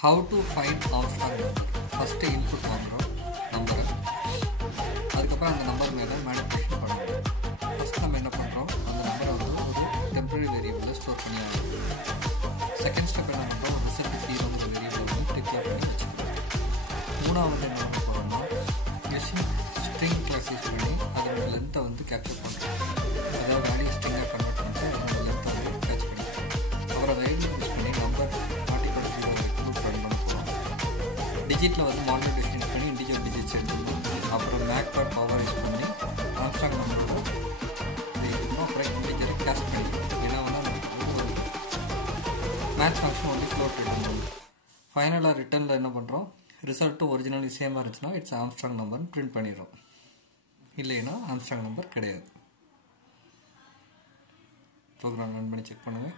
How to find Armstrong number? First input பண்ணுறோம் நம்பரை, அதுக்கப்புறம் அந்த நம்பர் மேலே மேனிபுலேஷன் பண்ணுறோம். ஃபஸ்ட் நம்ம என்ன பண்ணுறோம், அந்த நம்பரை வந்து ஒரு டெம்பரரி வேரியபிளில் ஸ்டோர் பண்ணி ஆகணும். செகண்ட் ஸ்டெப் என்ன பண்ணுறோம், ரிசல்ட் ஃபீல் ஒரு வேரியபிள் வந்து டிக்ளேர் பண்ணி வச்சுக்கணும். மூணாவது என்ன பண்ண போகிறோம்னா, யூஸிங் ஸ்ட்ரிங் கிளாஸ் யூஸ் பண்ணி அதோட லென்த்தை வந்து கேப்சர் பண்ணுறோம். அதாவது வேல்யூ ஸ்ட்ரிங்காக கன்வெர்ட் பண்ணிட்டு அதோட லென்த்தை வந்து கேட்ச் பண்ணிக்கிறோம். அப்புறம் வேல்யூ யூஸ் பண்ணி நம்பர் டிஜிட்டில் வந்து மாடல் டிஸ்டிங்ஸ் பண்ணி இண்டிஜுவல் டிஜிட்ஸ் எடுத்துக்கணும். அப்புறம் மேக்பாட் பவர் யூஸ் பண்ணி ஆம்ஸ்ட்ராங் நம்பரோட இது எடுக்கணும். அப்புறம் இண்டிஜுவலை கேஸ்ட் பண்ணிக்கணும். ஏன்னா வந்து மேட்ச் ஃபங்க்ஷன் வந்து ஃப்ளோட் எடுக்கணும். ஃபைனலாக ரிட்டர்னில் என்ன பண்ணுறோம், ரிசல்ட்டு ஒரிஜினலி சேமாக இருந்துச்சுன்னா இட்ஸ் ஆம்ஸ்ட்ராங் நம்பர்னு பிரிண்ட் பண்ணிடுறோம். இல்லைன்னா ஆம்ஸ்ட்ராங் நம்பர் கிடையாது. ப்ரோக்ராம் ரன் பண்ணி செக் பண்ணுங்கள்.